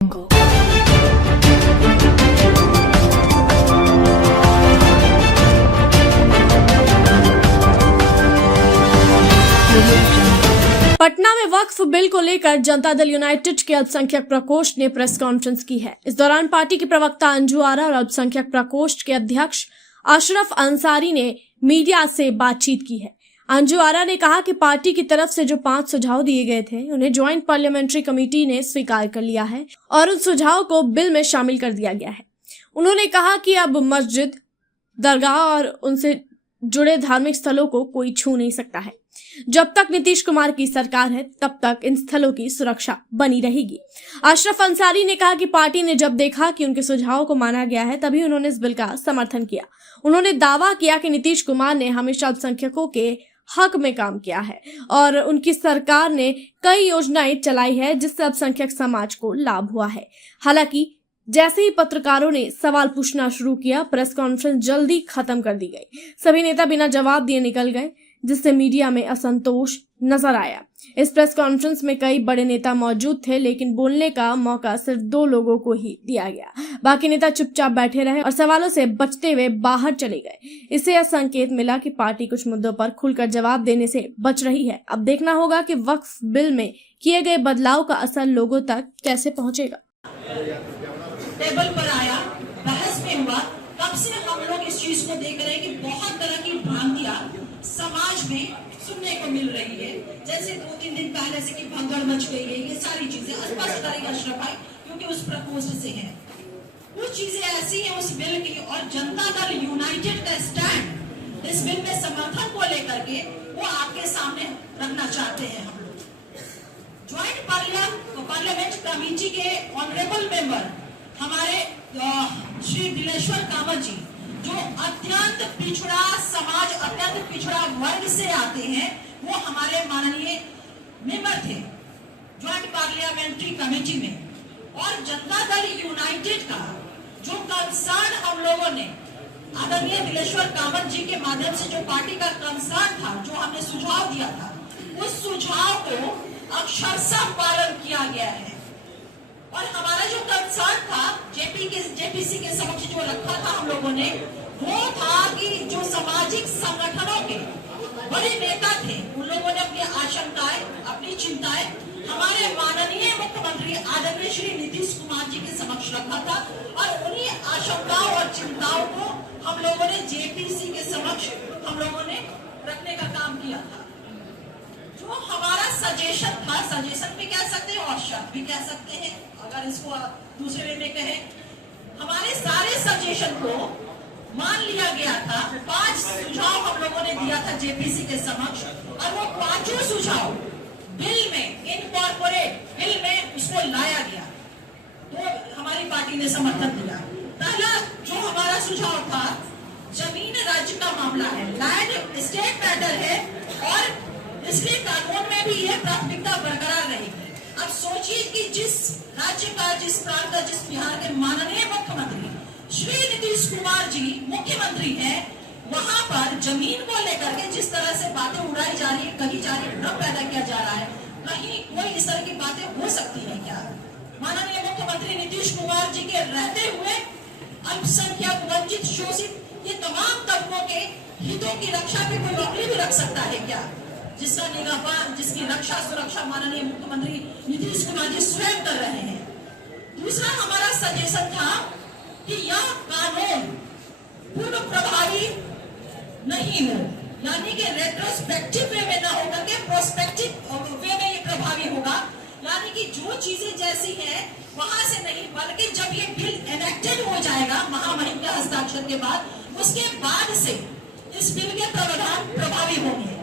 पटना में वक्फ बिल को लेकर जनता दल यूनाइटेड के अल्पसंख्यक प्रकोष्ठ ने प्रेस कॉन्फ्रेंस की है। इस दौरान पार्टी की प्रवक्ता अंजू आरा और अल्पसंख्यक प्रकोष्ठ के अध्यक्ष अशरफ अंसारी ने मीडिया से बातचीत की है। अंजू आरा ने कहा कि पार्टी की तरफ से जो 5 सुझाव दिए गए थे उन्हें ज्वाइंट पार्लियामेंट्री कमेटी ने स्वीकार कर लिया है और उन सुझाव को बिल में शामिल कर दिया गया है। उन्होंने कहा कि अब मस्जिद, दरगाह और उनसे जुड़े धार्मिक स्थलों को कोई छू नहीं सकता है। जब तक नीतीश कुमार की सरकार है तब तक इन स्थलों की सुरक्षा बनी रहेगी। अशरफ अंसारी ने कहा कि पार्टी ने जब देखा कि उनके सुझावों को माना गया है तभी उन्होंने इस बिल का समर्थन किया। उन्होंने दावा किया कि नीतीश कुमार ने हमेशा अल्पसंख्यकों के हक में काम किया है और उनकी सरकार ने कई योजनाएं चलाई है जिससे अल्पसंख्यक समाज को लाभ हुआ है। हालांकि जैसे ही पत्रकारों ने सवाल पूछना शुरू किया, प्रेस कॉन्फ्रेंस जल्दी खत्म कर दी गई। सभी नेता बिना जवाब दिए निकल गए, जिससे मीडिया में असंतोष नजर आया। इस प्रेस कॉन्फ्रेंस में कई बड़े नेता मौजूद थे, लेकिन बोलने का मौका सिर्फ 2 लोगों को ही दिया गया। बाकी नेता चुपचाप बैठे रहे और सवालों से बचते हुए बाहर चले गए। इससे यह संकेत मिला कि पार्टी कुछ मुद्दों पर खुलकर जवाब देने से बच रही है। अब देखना होगा कि वक्फ बिल में किए गए बदलाव का असर लोगों तक कैसे पहुंचेगा। टेबल पर आया, बहस में हुआ, तब से हम लोग इस चीज को देख रहे हैं कि बहुत तरह की भ्रांतियां समाज में सुनने को मिल रही है। जैसे 2-3 दिन पहले से कि भगदड़ मच गई है, ये सारी चीजें स्पष्ट करेंगे अशरफ भाई, क्योंकि उस प्रकोष्ठ से है। कुछ चीजें ऐसी हैं उस बिल की, और जनता दल यूनाइटेड का स्टैंड इस बिल में समर्थन को लेकर के वो आपके सामने रखना चाहते हैं। हम लोग ज्वाइंट पार्लियामेंट कमेटी के ऑनरेबल मेंबर हमारे श्री दिलेश्वर कामत जी, जो अत्यंत पिछड़ा समाज, अत्यंत पिछड़ा वर्ग से आते हैं, वो हमारे माननीय मेंबर थे ज्वाइंट पार्लियामेंट्री कमेटी में। और जनता दल यूनाइटेड का जो कंसर्न हम लोगों ने आदरणीय दिलेश्वर कामत जी के माध्यम से, जो पार्टी का कंसर्न था, जो हमने सुझाव दिया था, उस सुझाव को अक्षरशः पालन किया गया है। और हमारा जो कंसर्न था जेपीसी के समक्ष जो रखा था हम लोगों ने, वो था कि जो सामाजिक संगठनों के बड़े नेता थे, उन लोगों ने अपनी आशंकाएं, अपनी चिंताएं हमारे माननीय मुख्यमंत्री आदरणीय श्री नीतीश कुमार जी के समक्ष रखा था। और उन्हीं आशंकाओं और चिंताओं को हम लोगों ने जेपीसी के समक्ष हम लोगों ने रखने का काम किया था। जो हमारा सजेशन था, सजेशन भी कह सकते हैं और शर्त भी कह सकते हैं, अगर इसको दूसरे वे में कहें, हमारे सारे सजेशन को मान लिया गया था। 5 सुझाव हम लोगों ने दिया था जेपीसी के समक्ष, और वो 5 सुझाव बिल में इनकॉर्पोरेट बिल में उसको लाया गया, तो हमारी पार्टी ने समर्थन दिया। पहला जो हमारा सुझाव था, जमीन राज्य का मामला है, लैंड स्टेट मैटर है, और इसलिए कानून में भी यह प्राथमिकता बरकरार रहेगी। अब सोचिए कि जिस राज्य का, जिस प्रांत का, जिस बिहार के माननीय मुख्यमंत्री श्री नीतीश कुमार जी मुख्यमंत्री हैं, वहां पर जमीन को लेकर के जिस तरह से बातें उड़ाई जा रही है, कही जा रही है, भ्रम पैदा किया जा रहा है, कहीं कोई इस तरह की बातें हो सकती है क्या? माननीय मुख्यमंत्री नीतीश कुमार जी के रहते हुए अल्पसंख्यक, वंचित, शोषित ये तमाम तबकों के हितों की रक्षा भी कोई नौकरी भी रख सकता है क्या? जिसका निगरान, जिसकी रक्षा सुरक्षा माननीय मुख्यमंत्री नीतीश कुमार जी स्वयं कर रहे हैं। दूसरा हमारा सजेशन था कि यह कानून पूर्व प्रभावी नहीं हो, यानी कि रेट्रोस्पेक्टिव वे में न होकर के प्रोस्पेक्टिव वे में ये प्रभावी होगा। यानी कि जो चीजें जैसी हैं वहां से नहीं, बल्कि जब ये बिल एनेक्टेड हो जाएगा महामहिम के हस्ताक्षर के बाद, उसके बाद से इस बिल के प्रावधान प्रभावी होंगे।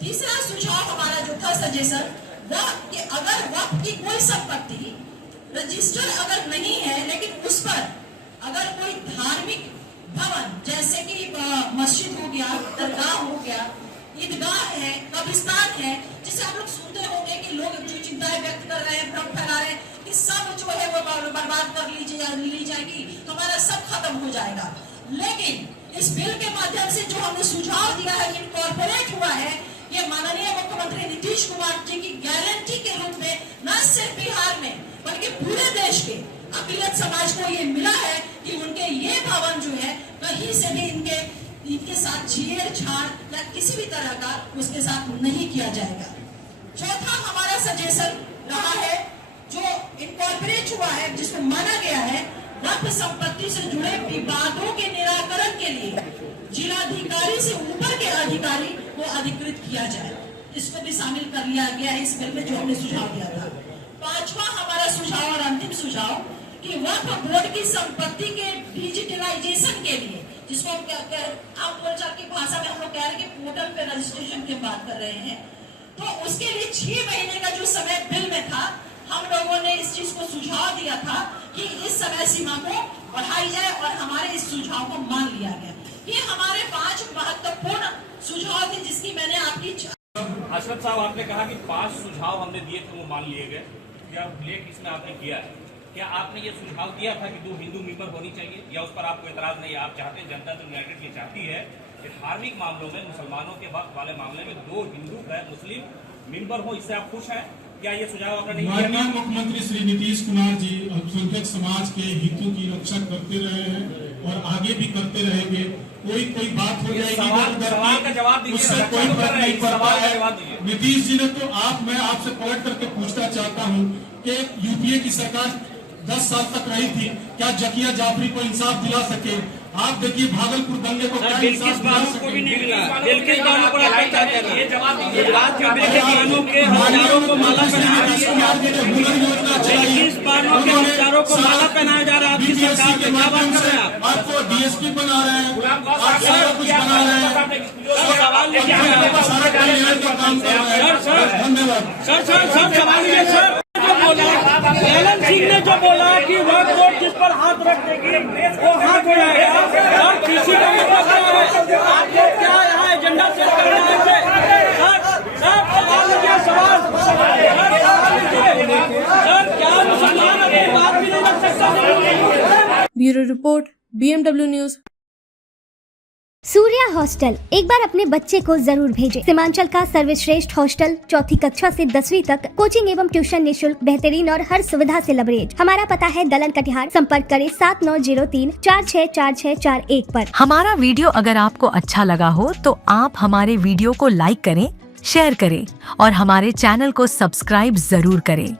तीसरा सुझाव हमारा जो था सजेशन, वह कि अगर वक्फ की कोई संपत्ति रजिस्टर अगर नहीं है, लेकिन उस पर अगर कोई धार्मिक भवन जैसे कि मस्जिद हो गया, दरगाह हो गया, ईदगाह है, कब्रिस्तान है, जिसे आप लोग सुनते होंगे कि लोग जो चिंताएं व्यक्त कर रहे हैं, भ्रम फैला रहे हैं कि सब जो है वो बर्बाद कर ली जाएगी, तो हमारा सब खत्म हो जाएगा। लेकिन इस बिल के माध्यम से जो हमने सुझाव दिया है, इनकॉर्पोरेट हुआ है, ये माननीय मुख्यमंत्री नीतीश कुमार जी की गारंटी के रूप में न सिर्फ बिहार में बल्कि पूरे देश के अक़लियत समाज को ये मिला है कि उनके ये भवन जो है कहीं से भी इनके साथ छेड़छाड़ या किसी भी तरह का उसके साथ नहीं किया जाएगा। चौथा हमारा सजेशन रहा है जो इनकॉर्पोरेट हुआ है, जिसमें माना गया है वक्फ संपत्ति से जुड़े विवादों के निराकरण के लिए जिलाधिकारी से ऊपर के अधिकारी को अधिकृत किया जाए। इसको भी शामिल कर लिया गया है इस बिल में जो हमने सुझाव दिया था। पांचवा हमारा सुझाव और अंतिम सुझाव कि वक्फ बोर्ड की संपत्ति के डिजिटलाइजेशन के लिए, जिसको आप बोलचाल की भाषा में हम लोग कह रहे हैं कि पोर्टल पे रजिस्ट्रेशन की बात कर रहे हैं, तो उसके लिए 6 महीने का जो समय बिल में था, हम लोगों ने इस चीज को सुझाव दिया था कि इस समय सीमा को बढ़ाई जाए और हमारे इस सुझाव को मान लिया गया। ये हमारे 5 महत्वपूर्ण सुझाव थे जिसकी मैंने आपकी। अशरफ साहब, आपने कहा कि 5 सुझाव हमने दिए थे वो मान लिए गए, क्या उल्लेख इसमें आपने किया है? क्या आपने ये सुझाव दिया था कि 2 हिंदू मेंबर होनी चाहिए, या उस पर आपको एतराज नहीं है? आप चाहते हैं, जनता दल यूनाइटेड ये चाहती है कि धार्मिक मामलों में, मुसलमानों के वक्त वाले मामले में 2 हिंदू गैर मुस्लिम मेंबर हो, इससे आप खुश हैं? क्या ये सुझाव आपने नहीं दिया? माननीय मुख्यमंत्री श्री नीतीश कुमार जी अल्पसंख्यक समाज के हितों की रक्षा करते रहे हैं और आगे भी करते रहेंगे। कोई बात हो जाएगी सवाल का जवाब दीजिए, उससे कोई फर्क नहीं पड़ता है। जवाब दीजिए। नीतीश जी ने तो मैं आपसे पलट करके पूछना चाहता हूँ कि यूपीए की सरकार 10 साल तक रही थी, क्या जकिया जाफरी को इंसाफ दिला सके? आप देखिए भागलपुर दंगे को क्या इंसाफ दिला सके? बिल्किस बानो को आप क्या कर रहे हैं? ये जवाब दीजिए। गुजरात के बिल्किस बानो के हथियारों को माला पहनाया जा रहा है। हुनर योजना चलाई, बिल्किस बानो के हथियारों को माला पहनाया जा रहा है आपकी सरकार के में। क्या बात माध्यम कर से रहे हैं आप? आपको डीएसपी बना रहे हैं, आप सारा कुछ बना रहे हैं, सवाल लेके सारा कल्याण का काम कर रहे हैं। सर, धन्यवाद। सर सवाल ये सर जो बोला ललन सिंह ने जो बोला कि वक्फ बोर्ड जिस पर हाथ रख देगी वो हाथ उड़ाएगा और किसी को भी आप लोग क्या यहाँ एजेंडा सेट कर रहे हैं? सर सवाल लीजिए, सर क्या मुसलमान अपनी बात भी नहीं रख सकता? Bureau report, BMW news. Surya hostel एक बार अपने बच्चे को जरूर भेजें। सीमांचल का सर्वश्रेष्ठ हॉस्टल 4ठी कक्षा से 10वीं तक कोचिंग एवं ट्यूशन निःशुल्क, बेहतरीन और हर सुविधा से लबरेज। हमारा पता है दलन कटिहार। संपर्क करें 7903464641 पर। हमारा वीडियो अगर आपको अच्छा लगा हो तो आप हमारे वीडियो को लाइक करें, शेयर करें और हमारे चैनल को सब्सक्राइब जरूर करें।